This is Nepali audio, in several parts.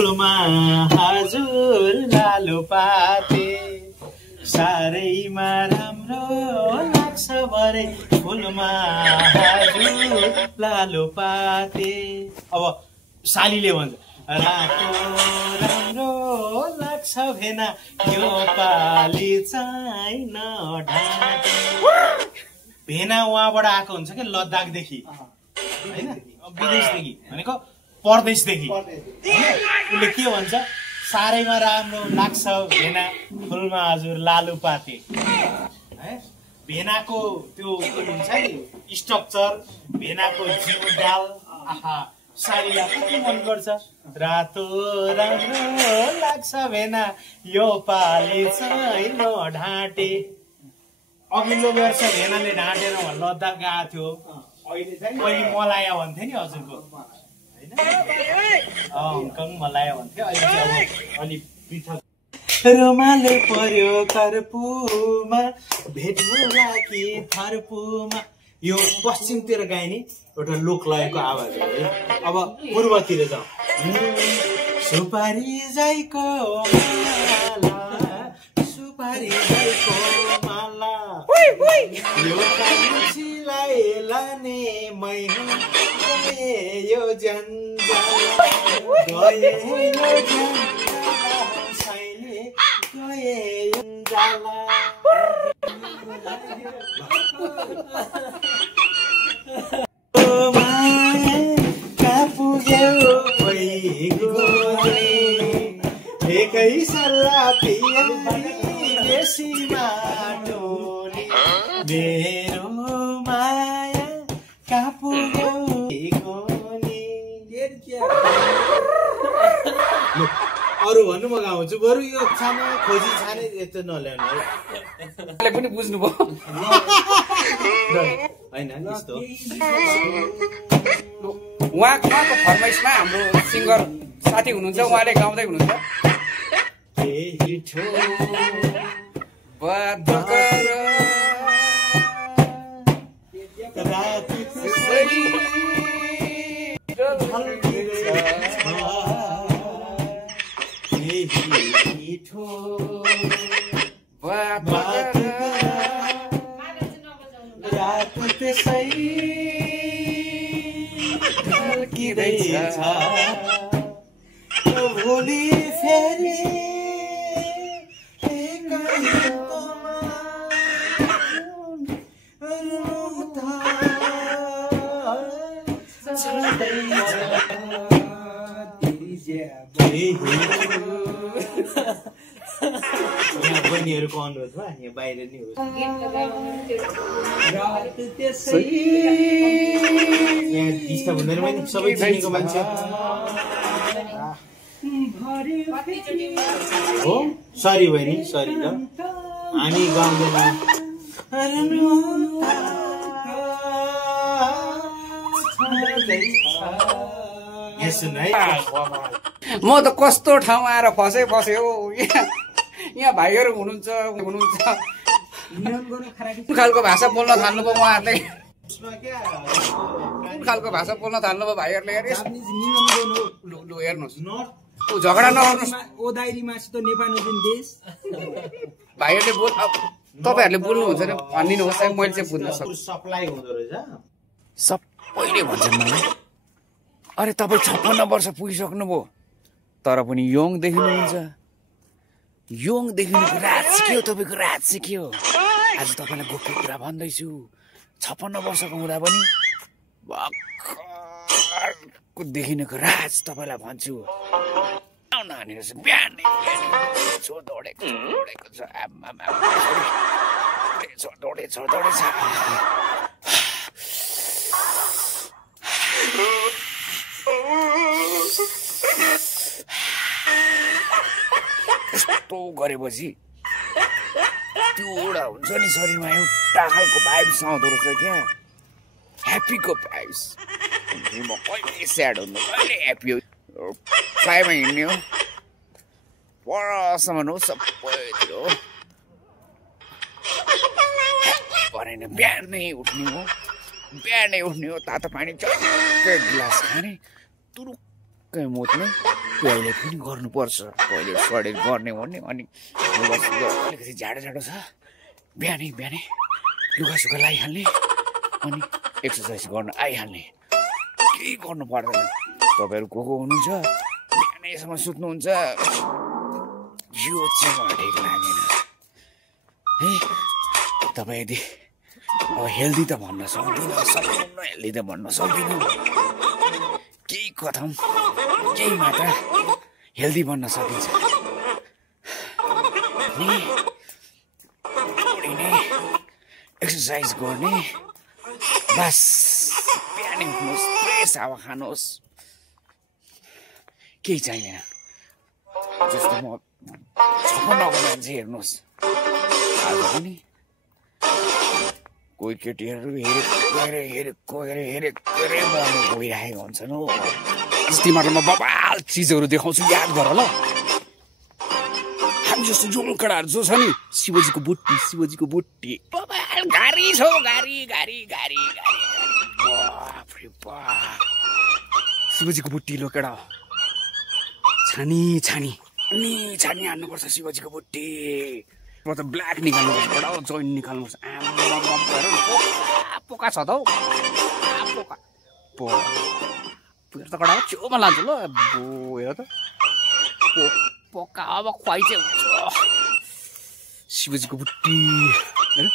फुलमा हजुर लालुपाते सारैमा राम्रो लाग्छ भरे फुलमा हजुर लालुपाते। अब सालीले भन्छ रातो राम्रो लाग्छ भेना यो पाली चाहिँ नढाटे। भेना उहाँबाट आएको हुन्छ क्या लद्दाखदेखि होइन विदेशदेखि भनेको परदेशदेखि उसले के भन्छ सारैमा राम्रो लाग्छ भेना फुलमा हजुर लालुपाते। भेनाको त्यो के भन्छ नि स्ट्रक्चर भेनाको जीवडाल आहा सालीलाई कति मनपर्छ। रातो राम्रो लाग्छ भेना यो पाली चाहिँ नढाटे। अघिल्लो वर्ष भेनाले ढाँटेर लद्दाख गएको थियो अहिले मलाया भन्थे नि हजुरको होइन हङकङ मलाया भन्थ्यो अहिले चाहिँ अब अलिक पृथक। रोमाले पर्यो कर्पुमा भेट्नुला कि थर्पुमा यो पश्चिमतिर गाइने एउटा लोकलयको आवाज हो है। अब पूर्वतिर जाउँ सुपारी जाइको माला सुपारी जाइको माला यो कान्छीलाई लाने मै गए यो जन्जाला गए यो जन्जाला साइले गए यो जन्जाला। एकै सल्लाह देशी माटोले मेरो माया कापु अरू भन्नु म गाउँछु बरु यो छाने खोजी छाने यस्तो नल्याउनु पनि बुझ्नुभयो होइन यस्तो उहाँको फरमाइसमा हाम्रो सिङ्गर साथी हुनुहुन्छ उहाँले गाउँदै हुनुहुन्छ भोलि फेरि बहिनीहरूको अनुरोधमा यहाँ बाहिर नि हो यहाँ डिस्टर्ब हुँदैन पनि सबै चिनेको मान्छे हो। सरी बहिनी सरी ल हामी गाउँदैन म त कस्तो ठाउँमा आएर फसे हो यहाँ भाइहरू हुनुहुन्छ कुन खालको भाषा बोल्न थाल्नुभयो उहाँहरूले कुन खालको भाषा बोल्न थाल्नुभयो भाइहरूले लु हेर्नुहोस् झगडा नगर्नुहोस् भाइहरूले तपाईँहरूले बोल्नुहुन्छ भने भनिदिनुहोस् मैले चाहिँ बुझ्न सक्छु। सप्लाई हुँदो रहेछ सबैले भन्छन् मलाई अरे तपाईँ 56 वर्ष पुगिसक्नुभयो तर पनि यङ देखिनुहुन्छ यङ देखिनुको राज सिक्यो तपाईँको राज सिक्यो। आज तपाईँलाई गोप्य कुरा भन्दैछु 56 वर्षको हुँदा पनि भर्खरको देखिनुको राज तपाईँलाई भन्छु। बिहानै दौडेको छ दौडे छ यस्तो गरेपछि त्यो एउटा हुन्छ नि शरीरमा एउटा खालको भाइब्स आउँदो रहेछ क्या ह्याप्पीको भाइब्स। म कहिले स्याड हुनु कहिले ह्याप्पी हो फ्लाइमा हिँड्ने हो परसम्म हो सबैतिर हो भनेन बिहानै उठ्ने हो तातो पानी चक्कै गिलास खाने तुरुक्कै मुत्ने पहिले पनि गर्नुपर्छ पहिले सडेर गर्ने भन्ने अनि अलिकति जाडो जाडो छ बिहानै बिहानै लुगासुगा लगाइहाल्ने अनि एक्सर्साइज गर्न आइहाल्ने केही गर्नु पर्दैन तपाईँहरू को हुनुहुन्छ बिहानैसम्म सुत्नुहुन्छ यो चाहिँ मलाई ठिक लागेन है तपाईँ यदि अब हेल्दी त भन्न सक्दिनँ सम्पूर्ण हेल्दी त भन्न सक्दिनँ केही कथम केही मात्रा हेल्दी बन्न सकिन्छ एक्सर्साइज गर्ने बस बिहानै उठ्नुहोस् फ्रेस हावा खानुहोस् केही चाहिँदैन जस्तो म 56को मान्छे हेर्नुहोस् आज पनि कोही केटीहरू हेरेको मर्नु गइरहेको हुन्छन् हो तिमीहरूलाई म बबाल चिजहरू देखाउँछु याद गर ल हामी जस्तो जोल केटाहरू जो छ नि शिवजीको बुट्टी बबाल गाडी छ गाडी शिवजीको बुट्टी लो केटा छानी हान्नुपर्छ शिवजीको बुट्टी म त ब्ल्याक निकाल्नुपर्छ केटा जोइन निकाल्नुपर्छ पोका छ त हौ पोका त कडा छेउमा लान्छु ल अब्बो हेर त पोका अब खुवाइ चाहिँ हुन्छ शिवजीको बुट्टी हेर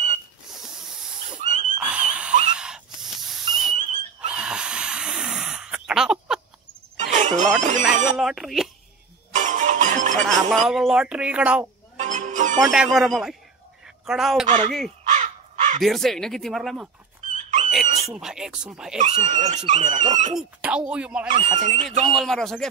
लटरी लाग्यो लटरी कडा कन्ट्याक्ट गर मलाई कडा गर कि धेर चाहिँ होइन कि तिमीहरूलाई म एक सुल्फा लिएर तर कुन ठाउँ हो यो मलाई थाहा छैन कि जङ्गलमा रहेछ क्या